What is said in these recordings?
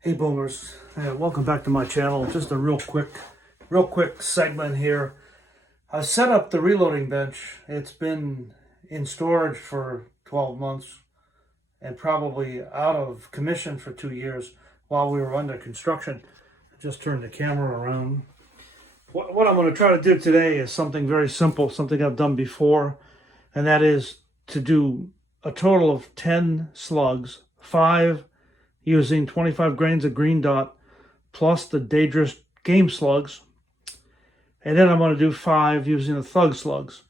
Hey boomers, welcome back to my channel. Just a real quick segment here. I set up the reloading bench. It's been in storage for 12 months and probably out of commission for 2 years while we were under construction. I just turned the camera around. What I'm going to try to do today is something very simple, something I've done before, and that is to do a total of 10 slugs, 5 using 25 grains of green dot plus the dangerous game slugs. And then I'm going to do 5 using the thug slugs.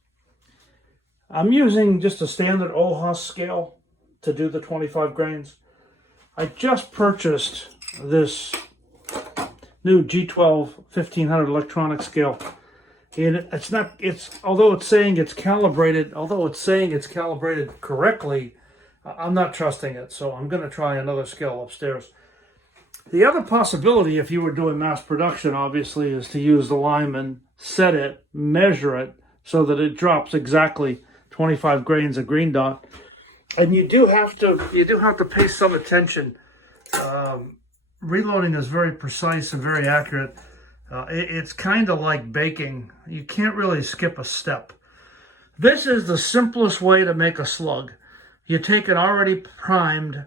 I'm using just a standard OHAS scale to do the 25 grains. I just purchased this new G12 1500 electronic scale. And although it's saying it's calibrated correctly, I'm not trusting it, so I'm going to try another scale upstairs. The other possibility, if you were doing mass production, obviously, is to use the Lyman, set it, measure it, so that it drops exactly 25 grains of green dot. And you do have to pay some attention. Reloading is very precise and very accurate. It's kind of like baking. You can't really skip a step. This is the simplest way to make a slug. You take an already primed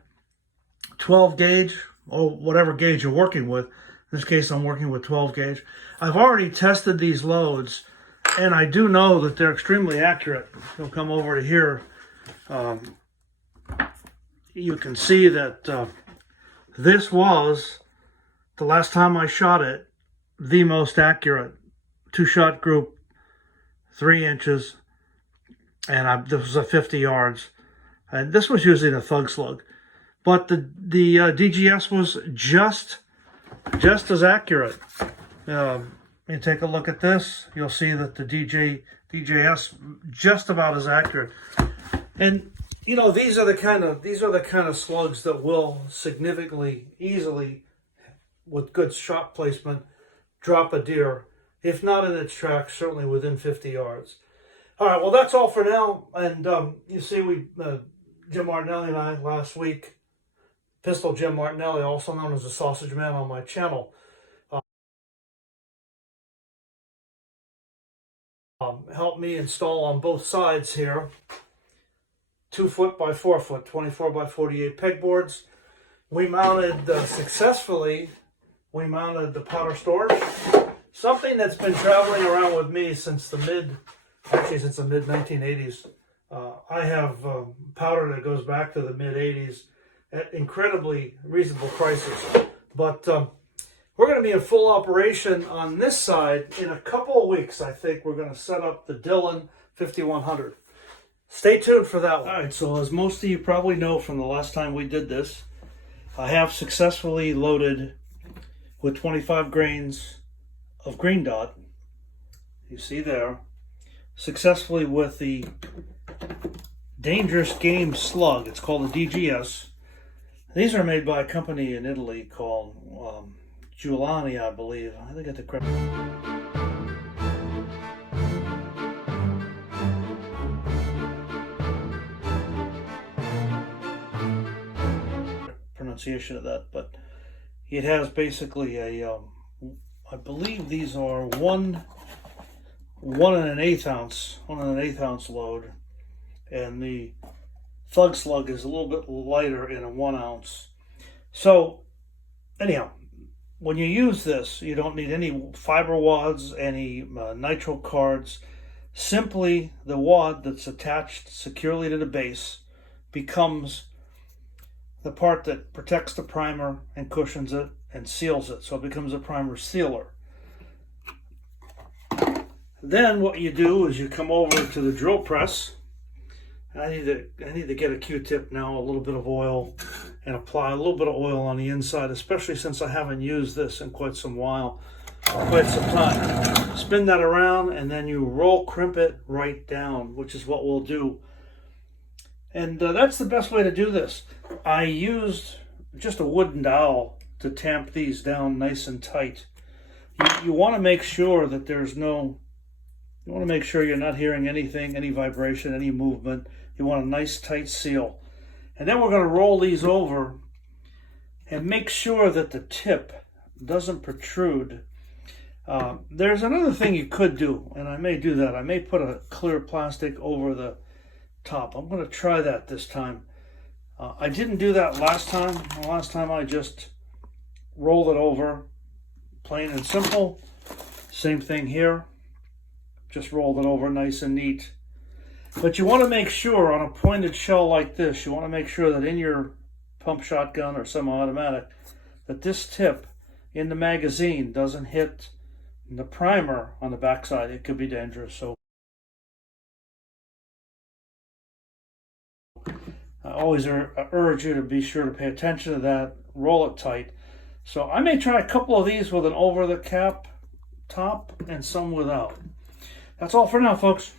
12 gauge, or whatever gauge you're working with. In this case, I'm working with 12 gauge. I've already tested these loads, and I do know that they're extremely accurate. You'll come over to here. You can see that this was, the last time I shot it, the most accurate. 2-shot group, 3 inches, and this was at 50 yards. And this was using a thug slug, but the DGS was just as accurate. You take a look at this, you'll see that the DJS just about as accurate. And you know, these are the kind of slugs that will significantly, easily, with good shot placement, drop a deer, if not in its tracks, certainly within 50 yards. All right, well, that's all for now. And you see, Jim Martinelli and I last week, Pistol Jim Martinelli, also known as the Sausage Man on my channel, helped me install on both sides here 2 foot by 4 foot, 24 by 48 pegboards. We mounted successfully. We mounted the powder storage, something that's been traveling around with me since the mid 1980s. I have powder that goes back to the mid 80s at incredibly reasonable prices. But we're going to be in full operation on this side in a couple of weeks. I think we're going to set up the Dillon 5100. Stay tuned for that one. All right, so as most of you probably know from the last time we did this, I have successfully loaded with 25 grains of green dot. You see there. Successfully with the dangerous game slug. It's called a DGS. These are made by a company in Italy called Giuliani, I believe. I think I get the correct pronunciation of that, but it has basically a I believe these are 1 1/8 ounce load, and the thug slug is a little bit lighter in a 1 ounce. So anyhow, when you use this, you don't need any fiber wads, any nitro cards. Simply the wad that's attached securely to the base becomes the part that protects the primer and cushions it and seals it, so it becomes a primer sealer. Then what you do is you come over to the drill press. I need to get a Q-tip now, a little bit of oil, and apply a little bit of oil on the inside, especially since I haven't used this in quite some time. Spin that around, and then you roll crimp it right down, which is what we'll do. And that's the best way to do this. I used just a wooden dowel to tamp these down nice and tight. You want to make sure that you want to make sure you're not hearing anything, any vibration, any movement. You want a nice tight seal. And then we're going to roll these over and make sure that the tip doesn't protrude. There's another thing you could do, and I may do that. I may put a clear plastic over the top. I'm going to try that this time. I didn't do that last time. Last time I just rolled it over, plain and simple. Same thing here. Just rolled it over nice and neat. But you want to make sure on a pointed shell like this, you want to make sure that in your pump shotgun or semi-automatic, that this tip in the magazine doesn't hit the primer on the backside. It could be dangerous. So I always urge you to be sure to pay attention to that. Roll it tight. So I may try a couple of these with an over the cap top and some without. That's all for now, folks.